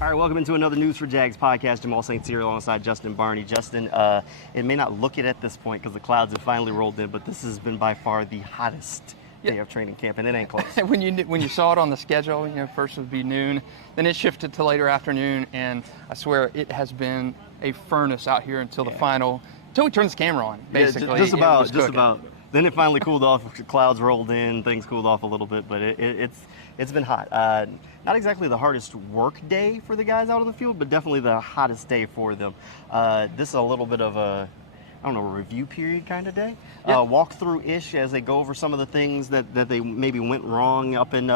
All right, welcome into another News4JAGs podcast. Jamal St here alongside Justin Barney. Justin, it may not look it at this point because the clouds have finally rolled in, but this has been by far the hottest day of training camp, and it ain't close. when you saw it on the schedule, first would be noon, then it shifted to later afternoon, and I swear it has been a furnace out here until the final, until we turn this camera on, basically. Yeah, just about. Then it finally cooled off, the clouds rolled in, things cooled off a little bit, but it's been hot. Not exactly the hardest work day for the guys out on the field, but definitely the hottest day for them. This is a little bit of a review period kind of day. Walkthrough-ish as they go over some of the things that they maybe went wrong up in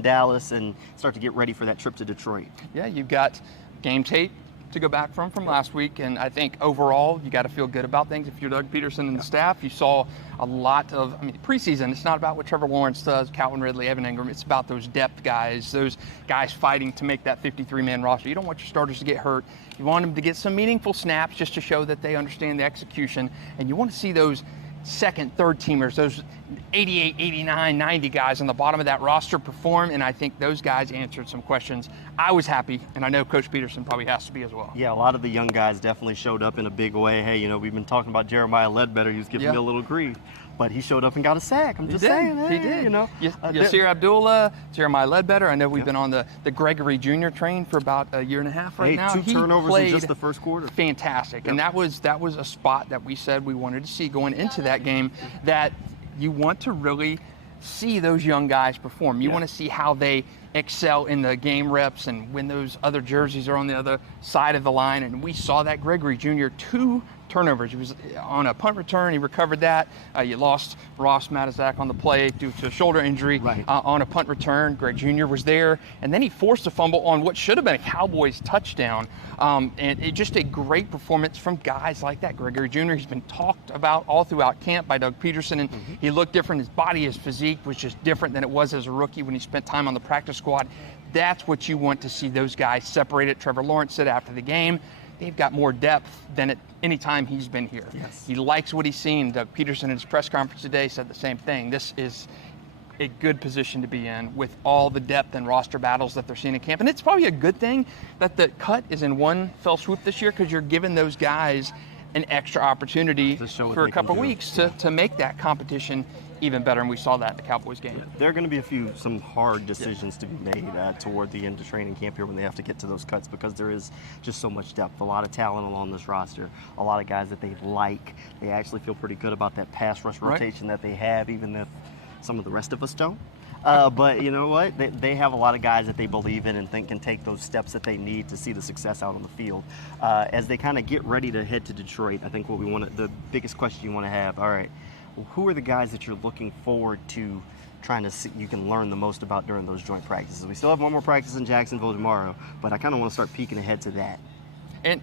Dallas and start to get ready for that trip to Detroit. Yeah, you've got game tape to go back from last week, and I think overall you got to feel good about things. If you're Doug Peterson and the staff, you saw a lot of, preseason, it's not about what Trevor Lawrence does, Calvin Ridley, Evan Ingram, it's about those depth guys, those guys fighting to make that 53-man roster. You don't want your starters to get hurt. You want them to get some meaningful snaps just to show that they understand the execution, and you want to see those second, third teamers, those 88, 89, 90 guys on the bottom of that roster perform, and I think those guys answered some questions. I was happy, and I know Coach Peterson probably has to be as well. Yeah, a lot of the young guys definitely showed up in a big way. Hey, we've been talking about Jeremiah Ledbetter. He was giving me a little grief, but he showed up and got a sack. I'm just saying. Hey, he did. Yasir Abdullah, Jeremiah Ledbetter. I know we've been on the Gregory Jr. train for about a year and a half right now. 2 turnovers in just the first quarter. Fantastic, and that was a spot that we said we wanted to see going into that game, that you want to really see those young guys perform. You want to see how they excel in the game reps and when those other jerseys are on the other side of the line. And we saw that Gregory Jr. 2 turnovers. He was on a punt return. He recovered that. You lost Ross Matizak on the play due to a shoulder injury on a punt return. Greg Jr. was there. And then he forced a fumble on what should have been a Cowboys touchdown. And just a great performance from guys like that. Gregory Jr., he's been talked about all throughout camp by Doug Peterson. And he looked different. His body, his physique was just different than it was as a rookie when he spent time on the practice squad. That's what you want to see those guys separated. Trevor Lawrence said after the game, they've got more depth than at any time he's been here. Yes. He likes what he's seen. Doug Peterson in his press conference today said the same thing. This is a good position to be in with all the depth and roster battles that they're seeing in camp. And it's probably a good thing that the cut is in one fell swoop this year, because you're giving those guys an extra opportunity for a couple weeks to make that competition even better, and we saw that in the Cowboys game. There are going to be some hard decisions to be made toward the end of training camp here when they have to get to those cuts, because there is just so much depth, a lot of talent along this roster, a lot of guys that they like. They actually feel pretty good about that pass rush rotation that they have, even if some of the rest of us don't. But you know what? They have a lot of guys that they believe in and think can take those steps that they need to see the success out on the field. As they kind of get ready to head to Detroit, I think the biggest question you want to have, all right, who are the guys that you're looking forward to trying to see you can learn the most about during those joint practices? We still have one more practice in Jacksonville tomorrow, but I kind of want to start peeking ahead to that. And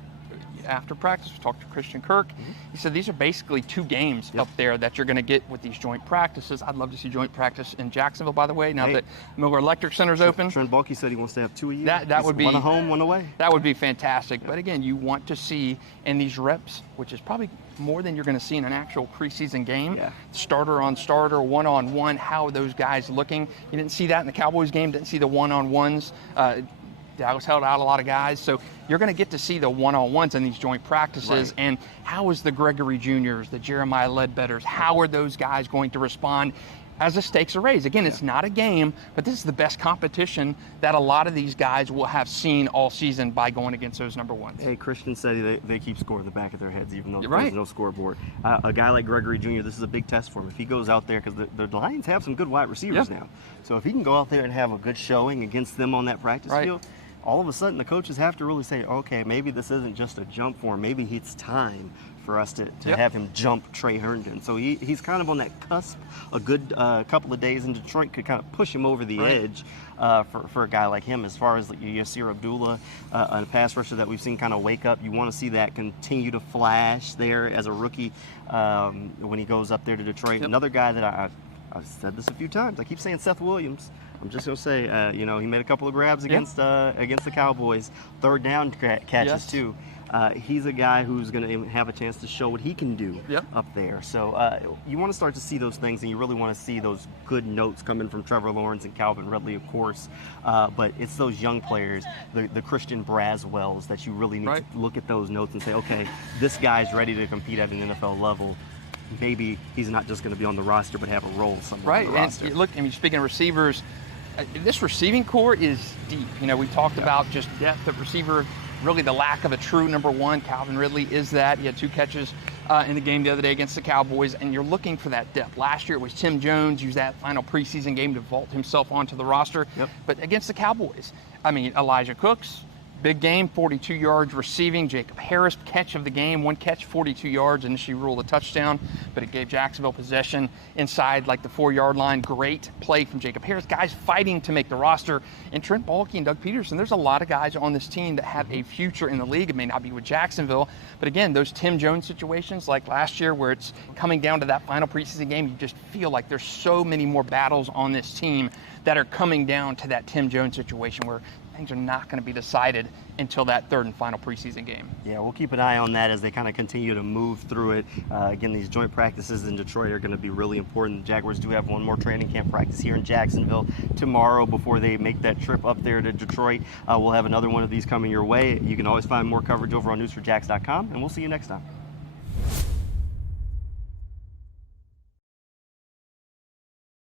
after practice, we talked to Christian Kirk. He said these are basically 2 games up there that you're going to get with these joint practices. I'd love to see joint practice in Jacksonville, by the way, now that Miller Electric Center's open. Trent Baalke said he wants to have 2 a year. That would be one at home, one away. That would be fantastic. But again, you want to see in these reps, which is probably more than you're going to see in an actual preseason game, starter on starter, one-on-one, how are those guys looking? You didn't see that in the Cowboys game, didn't see the one-on-ones. Dallas held out a lot of guys, so you're going to get to see the one-on-ones in these joint practices. And how is the Gregory Juniors, the Jeremiah Ledbetters, how are those guys going to respond as the stakes are raised? Again, it's not a game, but this is the best competition that a lot of these guys will have seen all season by going against those number ones. Hey, Christian said they keep score in the back of their heads, even though there's no scoreboard. A guy like Gregory Jr., this is a big test for him. If he goes out there, because the Lions have some good wide receivers now, so if he can go out there and have a good showing against them on that practice field, all of a sudden the coaches have to really say, okay, maybe this isn't just a jump for him. Maybe it's time for us to have him jump Trey Herndon. So he's kind of on that cusp. A good couple of days in Detroit could kind of push him over the edge for a guy like him. As far as Yasir Abdullah, a pass rusher that we've seen kind of wake up, you want to see that continue to flash there as a rookie when he goes up there to Detroit. Another guy that I've said this a few times. I keep saying Seth Williams. I'm just going to say, he made a couple of grabs against the Cowboys. Third down catches too. he's a guy who's going to have a chance to show what he can do up there. So you want to start to see those things, and you really want to see those good notes coming from Trevor Lawrence and Calvin Ridley, of course. But it's those young players, the Christian Braswells, that you really need to look at those notes and say, okay, this guy's ready to compete at an NFL level. Maybe he's not just going to be on the roster, but have a role somewhere on the roster. And look, I mean, speaking of receivers, this receiving core is deep. You know, we talked about just depth of receiver, really the lack of a true number one. Calvin Ridley is that. He had 2 catches in the game the other day against the Cowboys, and you're looking for that depth. Last year it was Tim Jones, used that final preseason game to vault himself onto the roster. But against the Cowboys, I mean, Elijah Cooks, big game, 42 yards receiving. Jacob Harris, catch of the game, 1 catch, 42 yards, initially ruled a touchdown, but it gave Jacksonville possession inside like the 4-yard line. Great play from Jacob Harris. Guys fighting to make the roster. And Trent Baalke and Doug Peterson, there's a lot of guys on this team that have a future in the league. It may not be with Jacksonville, but again, those Tim Jones situations like last year where it's coming down to that final preseason game, you just feel like there's so many more battles on this team that are coming down to that Tim Jones situation where things are not going to be decided until that 3rd and final preseason game. Yeah, we'll keep an eye on that as they kind of continue to move through it. Again, these joint practices in Detroit are going to be really important. The Jaguars do have one more training camp practice here in Jacksonville tomorrow before they make that trip up there to Detroit. We'll have another one of these coming your way. You can always find more coverage over on News4JAGs.com, and we'll see you next time.